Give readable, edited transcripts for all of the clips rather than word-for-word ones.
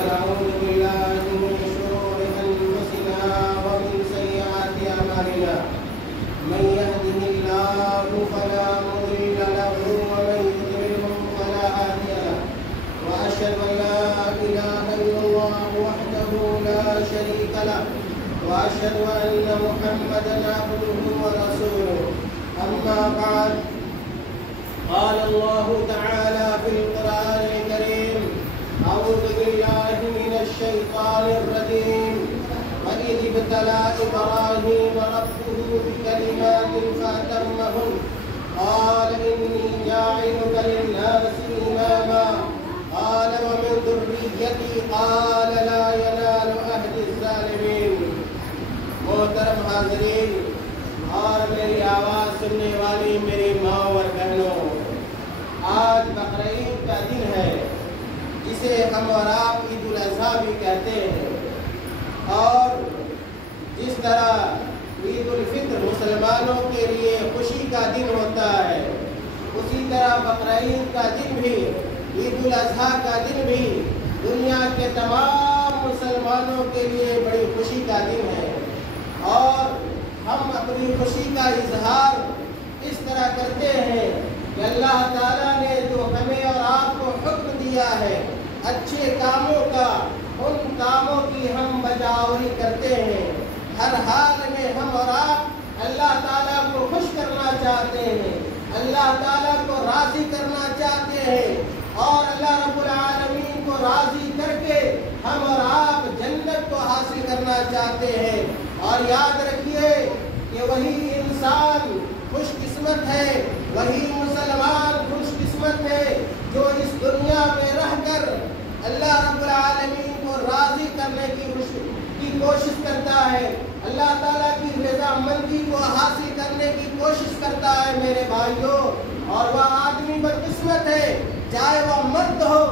ونعوذ بالله من شرور أنفسنا ومن سيئات أعمالنا من يهده الله فلا مضل له ومن يضلل فلا هادي له وأشهد أن لا إله إلا الله وحده لا شريك له وأشهد أن محمدا عبده ورسوله أما بعد قال الله تعالى في القرآن الكريم أعوذ بالله من الشيطان الرجيم وإذ ابتلى إبراهيم ربه بكلمات فأتمهن قال إني جاعلك للناس إماما قال ومن ذريتي قال لا ينال عهد الظالمين. محترم حاضرین اور میری آواز سننے والی میری ماں اور بہنوں، آج بقرعید کا دن ہے جسے ہم اور آپ عید الاضحیٰ بھی کہتے ہیں، اور جس طرح عید الفطر مسلمانوں کے لیے خوشی کا دن ہوتا ہے، اسی طرح بقرعید کا دن بھی، عید الاضحیٰ کا دن بھی دنیا کے تمام مسلمانوں کے لیے بڑی خوشی کا دن ہے، اور ہم اپنی خوشی کا اظہار اس طرح کرتے ہیں کہ اللہ تعالیٰ نے جو ہمیں اور آپ کو حکم دیا ہے اچھے کاموں کا، ان کاموں کی ہم بجاوری کرتے ہیں۔ ہر حال میں ہم اور آپ اللہ تعالیٰ کو خوش کرنا چاہتے ہیں، اللہ تعالیٰ کو راضی کرنا چاہتے ہیں، اور اللہ رب العالمین کو راضی کر کے ہم اور آپ جنت کو حاصل کرنا چاہتے ہیں۔ اور یاد رکھیے کہ وہی انسان خوش قسمت ہے، وہی مسلمان خوش قسمت ہے جو اس دنیا میں رہ کر اللہ رب العالمین کو راضی کرنے کی کوشش کرتا ہے، اللہ تعالیٰ کی رضا مندی کو حاصل کرنے کی کوشش کرتا ہے میرے بھائیوں۔ اور وہ آدمی بدقسمت ہے، چاہے وہ مرد ہو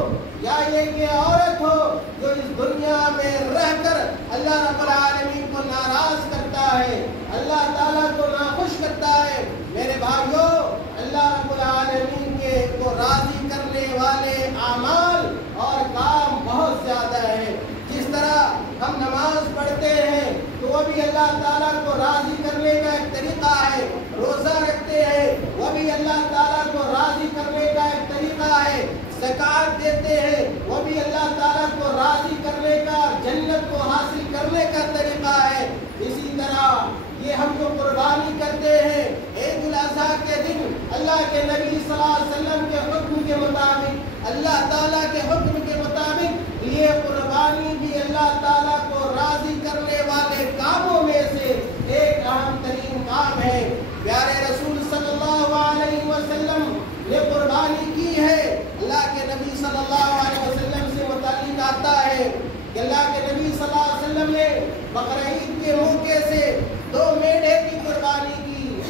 یا یہ کہ عورت ہو، جو اس دنیا میں رہ کر اللہ رب العالمین کو ناراض کرتا ہے، اللہ تعالیٰ کو ناخوش کرتا ہے۔ میرے بھائیوں، اللہ رب العالمین کے کو راضی کرنے والے اعمال اور کام بہت زیادہ ہیں۔ جس طرح ہم نماز پڑھتے ہیں تو وہ بھی اللہ تعالیٰ کو راضی کرنے کا ایک طریقہ ہے، روزہ رکھتے ہیں وہ بھی اللہ تعالیٰ کو راضی کرنے کا ایک طریقہ ہے، زکوٰۃ دیتے ہیں وہ بھی اللہ تعالیٰ کو راضی کرنے کا، جنت کو حاصل کرنے کا طریقہ ہے۔ اسی طرح یہ ہم جو قربانی کرتے ہیں عید الاضحیٰ کے دن، اللہ کے نبی صلی اللہ علیہ وسلم کے حکم کے مطابق، اللہ تعالیٰ کے حکم کے مطابق یہ قربانی بھی اللہ تعالیٰ کو راضی کرنے والے کاموں میں سے ایک اہم ترین کام ہے۔ پیارے رسول صلی اللہ علیہ وسلم نے قربانی کی ہے۔ اللہ کے نبی صلی اللہ علیہ وسلم سے متعلق آتا ہے کہ اللہ کے نبی صلی اللہ علیہ وسلم نے بقرعید کے موقع سے 2 میڑے کی قربانی کی،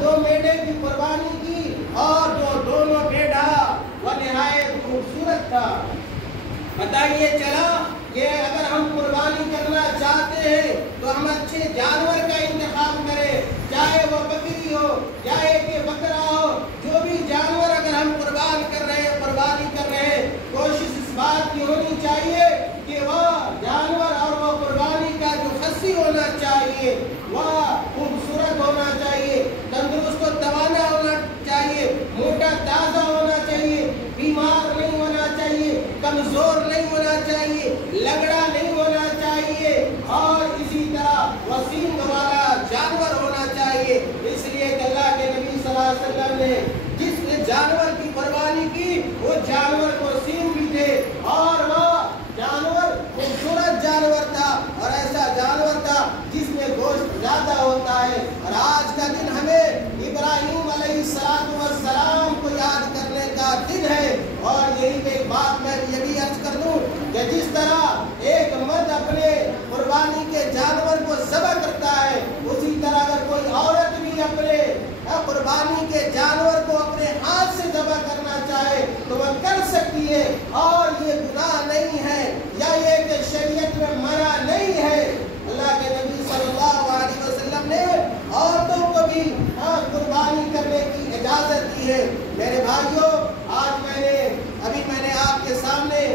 2 میڑے کی قربانی کی، اور جو دونوں میڑا وہ نہایت خوبصورت تھا۔ بتائیے چلا کہ اگر ہم قربانی کرنا چاہتے ہیں تو ہم اچھے جانور کا انتخاب کریں، چاہے وہ بکری ہو، چاہے کہ بکرا ہو، جو بھی جانور اگر ہم قربانی کر رہے ہیں، کوشش اس بات کی ہونی چاہیے کہ وہ جانور اور وہ قربانی کا جو خصی ہونا چاہیے وہ خوبصورت ہونا چاہیے، تندرست و توانا ہونا چاہیے، موٹا تازہ ہونا چاہیے، بیمار نہیں ہونا چاہیے، کمزور نہیں ہونا چاہیے، لگڑا نہیں ہونا چاہیے، اور اسی طرح وسیم والا جانور ہونا چاہیے۔ اس لیے کہ اللہ کے نبی صلی اللہ علیہ وسلم نے جس نے جانور کی قربانی کی وہ جانور کو سیم بھی تھے، اور وہ جانور خوبصورت جانور تھا، اور ایسا جانور تھا جس میں گوشت زیادہ ہوتا ہے۔ اور آج کا دن ہمیں ابراہیم علیہ السلام کو یاد کرنے کا دن ہے، اور یہی ایک بات میں یہ بھی عرض کر دوں کہ جس طرح ایک مرد اپنے قربانی کے جانور کو ذبح کرتا ہے، اسی طرح اگر کوئی عورت بھی اپنے قربانی کے جانور کو اپنے ہاتھ سے ذبح کرنا چاہے تو وہ کر سکتی ہے، اور یہ گناہ نہیں ہے یا یہ کہ شریعت میں منع نہیں ہے۔ اللہ کے نبی صلی اللہ علیہ وسلم نے عورتوں کو بھی قربانی کرنے کی اجازت دی ہے۔ میرے بھائیوں، آج میں نے آپ کے سامنے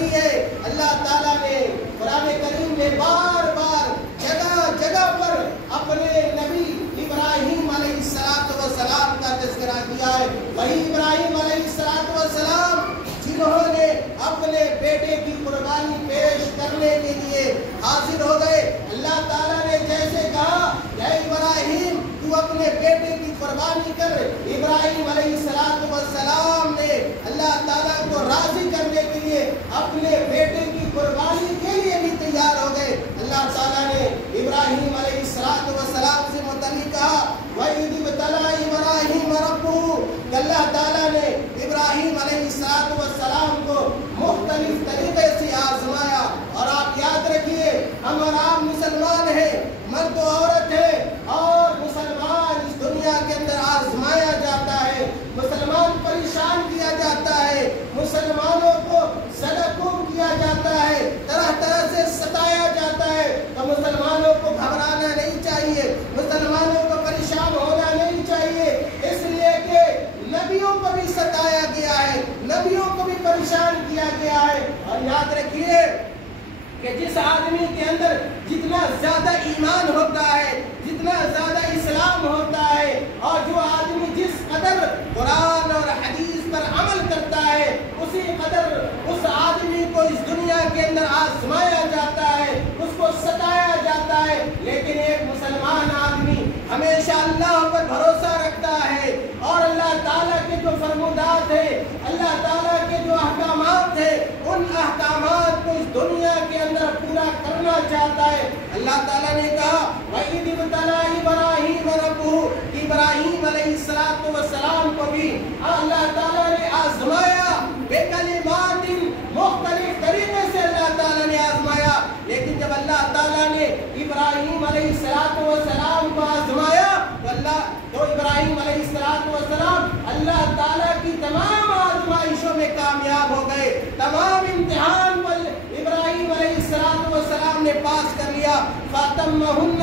بڑی ہے۔ اللہ تعالیٰ نے قرآن کریم میں بار بار جگہ جگہ پر اپنے نبی ابراہیم علیہ السلام کا تذکرہ کیا ہے۔ وہی ابراہیم علیہ السلام جنہوں نے اپنے بیٹے کی قربانی پیش کرنے کے لیے حاضر ہو گئے۔ اللہ تعالیٰ نے جیسے کہا اے ابراہیم تو اپنے بیٹے کی قربانی کر، ابراہیم علیہ السلام نے اللہ تعالیٰ کو راضی کرنے کے لیے اپنے بیٹے کی قربانی کے لیے بھی تیار ہو گئے۔ اللہ تعالیٰ نے ابراہیم علیہ السلام سے متعلق کہا وَإِذِ ابْتَلَىٰ إِبْرَاهِيمَ رَبُّهُ، اللہ تعالیٰ نے ابراہیم علیہ السلام کو مختلف طریقے سے آزمایا۔ اور آپ یاد رکھیے ہم اور آپ مسلمان ہیں، مرد و عورت ہے، اور مسلمان اس دنیا کے اندر آزمایا جاتا ہے، مسلمان پریشان کیا جاتا ہے، مسلمانوں کو سلکوم کیا جاتا ہے، طرح طرح سے ستایا جاتا ہے۔ تو مسلمانوں کو گھبرانا نہیں چاہیے، مسلمانوں کو پریشان ہونا نہیں چاہیے، اس لیے کہ نبیوں کو بھی ستایا گیا ہے، نبیوں کو بھی پریشان کیا گیا ہے۔ اور یاد رکھیے کہ جس آدمی کے اندر جتنا زیادہ ایمان ہوتا ہے، جتنا زیادہ اسلام ہوتا ہے، اور جو آدمی جس قدر قرآن اور حدیث پر عمل کرتا ہے، اسی قدر اس آدمی کو اس دنیا کے اندر آزمایا جاتا ہے، اس کو ستایا جاتا ہے۔ لیکن ایک مسلمان آدمی ہمیشہ اللہ پر بھروسہ رکھتا ہے، اور اللہ تعالیٰ کے جو فرمودات ہیں، اللہ تعالیٰ کے جو احکامات ہیں، ان احکامات کو اس دنیا کے اندر پورا کرنا چاہتا ہے۔ اللہ تعالیٰ نے کہا وَإِذِ ابْتَلَىٰ إِبْرَاهِيمَ رَبُّهُ، ابراہیم علیہ السلام کو بھی اللہ تعالیٰ نے آزمایا، بے کلمات مختلف طریقے سے اللہ تعالیٰ نے آزمایا۔ لیکن جب اللہ تعالیٰ نے ابراہیم علیہ السلام کو آزمایا تو ابراہیم علیہ السلام اللہ تعالیٰ کی تمام آزمائشوں میں کامیاب ہو گئے، تمام امتحان پر ابراہیم علیہ السلام نے پاس کر لیا۔ فَأَتَمَّهُنَّ،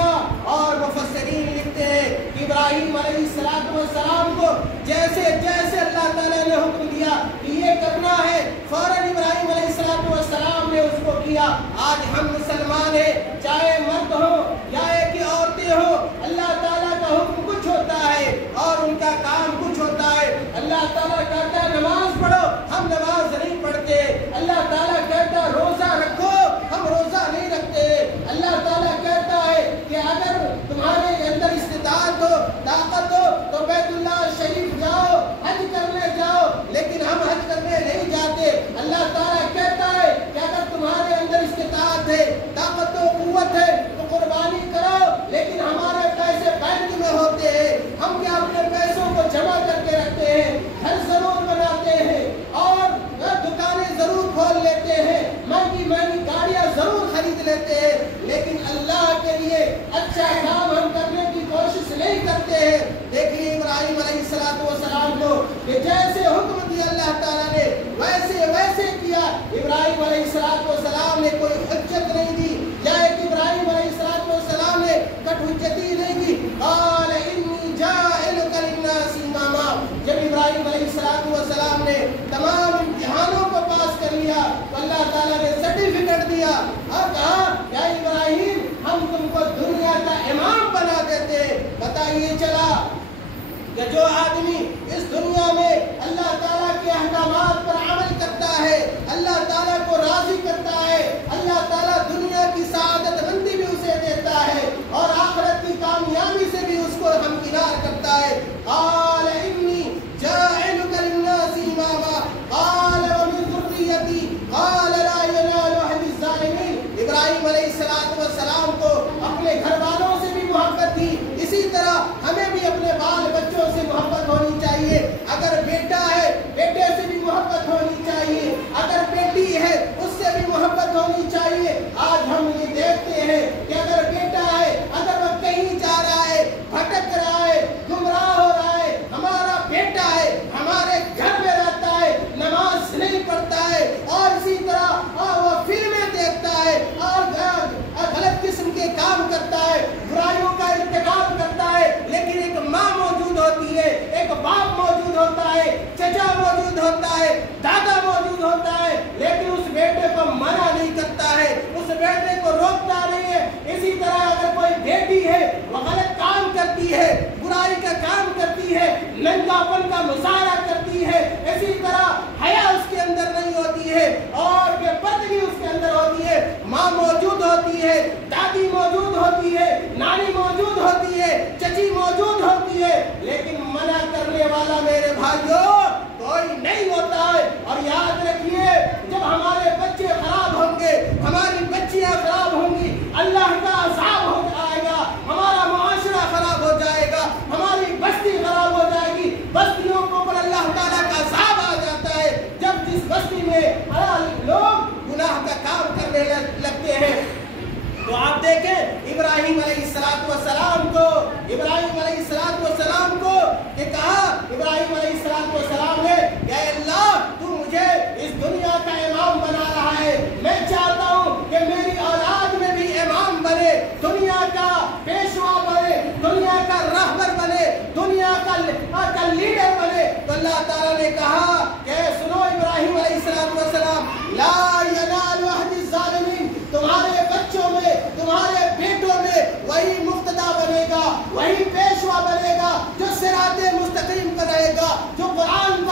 اور مفسرین لکھتے ہیں کہ ابراہیم علیہ السلام کو جیسے جیسے اللہ تعالیٰ نے حکم دیا کہ یہ کرنا ہے، فوراً ابراہیم علیہ السلام نے اس کو کیا۔ آج ہم مسلمان ہیں، چاہے مرد ہوں یا ایک عورتیں ہوں، اللہ تعالیٰ کا حکم کچھ ہوتا ہے اور ان کا کام کچھ ہوتا ہے۔ اللہ تعالیٰ کہتا ہے نماز پڑھو، ہم نماز نہیں پڑھتے۔ اللہ تعالیٰ کہتا ہے روزہ رکھو، ہم روزہ نہیں رکھتے۔ اللہ تعالیٰ کہتا ہے کہ اگر تمہارے اندر استطاعت ہو، طاقت ہو تو بیت اللہ شریف جاؤ، حج کرنے جاؤ، لیکن ہم حج کرنے نہیں جاتے۔ اللہ تعالیٰ کہتا ہے کہ اگر تمہارے اندر استطاعت ہے، طاقت و قوت ہے تو قربانی کرو، لیکن ہمارے پیسے بینک میں ہوتے ہیں، ہم کیا اپنے پیسوں کو جمع کر کے رکھتے ہیں، گھر ضرور بناتے ہیں اور دکانیں ضرور کھول لیتے ہیں، مہنگی مہنگی گاڑیاں ضرور خرید لیتے ہیں، لیکن اللہ کے لیے اچھا کام ہم کرنے کی کوشش نہیں کرتے ہیں۔ دیکھیے ابراہیم علیہ السلام کو کہ جیسے حکم دیا اللہ تعالیٰ نے ویسے کیا۔ ابراہیم علیہ السلام نے کوئی حجت نہیں دی، یا ایک ابراہیم علیہ السلام نے کٹ حجتی نہیں کی۔ قال انی جاعلک للناس اماما، جب ابراہیم علیہ السلام نے تمام امتحانوں کو پاس کر لیا تو اللہ تعالیٰ نے سرٹیفکیٹ دیا اور کہا یا ابراہیم ہم تم کو دنیا کا امام بنا دیتے۔ بتائیے چلا کہ جو آدمی اس دنیا میں اللہ تعالیٰ کے احکامات پر عمل کرتا ہے، اللہ تعالیٰ کو راضی کرتا ہے، اللہ تعالیٰ دنیا کی سعادت مندی بھی اسے دیتا ہے اور آخرت کی کامیابی سے بھی اس کو ہمکنار کرتا ہے۔ قال انی جاعلک للناس اماما قال ومن ذریتی قال لا ینال عہد الظالمین۔ ابراہیم علیہ السلام کو اپنے گھر والوں سے بھی محبت تھی، اسی طرح ہمیں بھی اپنے بال بچوں سے محبت ہونی چاہیے۔ اگر بیٹا ہے بیٹے سے بھی محبت ہونی چاہیے، اگر بیٹی ہے اس سے بھی محبت ہونی چاہیے۔ آج ہم یہ دیکھتے ہیں کہ اگر بیٹا ہے، اگر وہ کہیں جا رہا ہے، بھٹک رہا ہے، گمراہ ہو رہا ہے، منع نہیں کرتا ہے، اس بیٹے کو روکتا نہیں ہے۔ اسی طرح اگر کوئی بیٹی ہے وہ غلط کام کرتی ہے، برائی کا کام کرتی ہے، ننگاپن کا مظاہرہ کرتی ہے، اسی طرح حیا اس کے اندر نہیں ہوتی ہے اور بے پردگی اس کے اندر ہوتی ہے، ماں موجود ہوتی ہے، دادی موجود ہوتی ہے، نانی موجود ہوتی ہے، چچی موجود ہوتی ہے، لیکن منع کرنے والا میرے بھائیوں کوئی نہیں ہوتا ہے۔ اور یاد رکھیے جب ہمارے بچے خراب ہوں گے، ہماری بچیاں خراب ہوں گی، اللہ کا عذاب ہو جائے گا، ہمارا معاشرہ خراب ہو جائے گا، ہماری بستی خراب ہو جائے گی۔ بستیوں کے اوپر اللہ تعالیٰ کا عذاب آ جاتا ہے جب جس بستی میں لوگ گناہ کا کام کرنے لگتے ہیں۔ تو آپ دیکھیں ابراہیم علیہ السلام کو کہ کہا ابراہیم علیہ السلام نے کہ اے اللہ تو مجھے اس دنیا کا امام بنا رہا ہے، میں چاہتا ہوں کہ میری اولاد میں بھی امام بنے، دنیا کا پیشوا بنے، دنیا کا رہبر بنے، دنیا کا لیڈر بنے۔ تو اللہ تعالیٰ نے کہا کہ سنو ابراہیم علیہ السلام، لا ینال عہد الظالمین، تمہارے بچوں میں، تمہارے بیٹوں میں وہی مقتدا بنے گا، وہی پیشوا بنے گا جو صراط مستقیم پر رہے گا، جو قرآن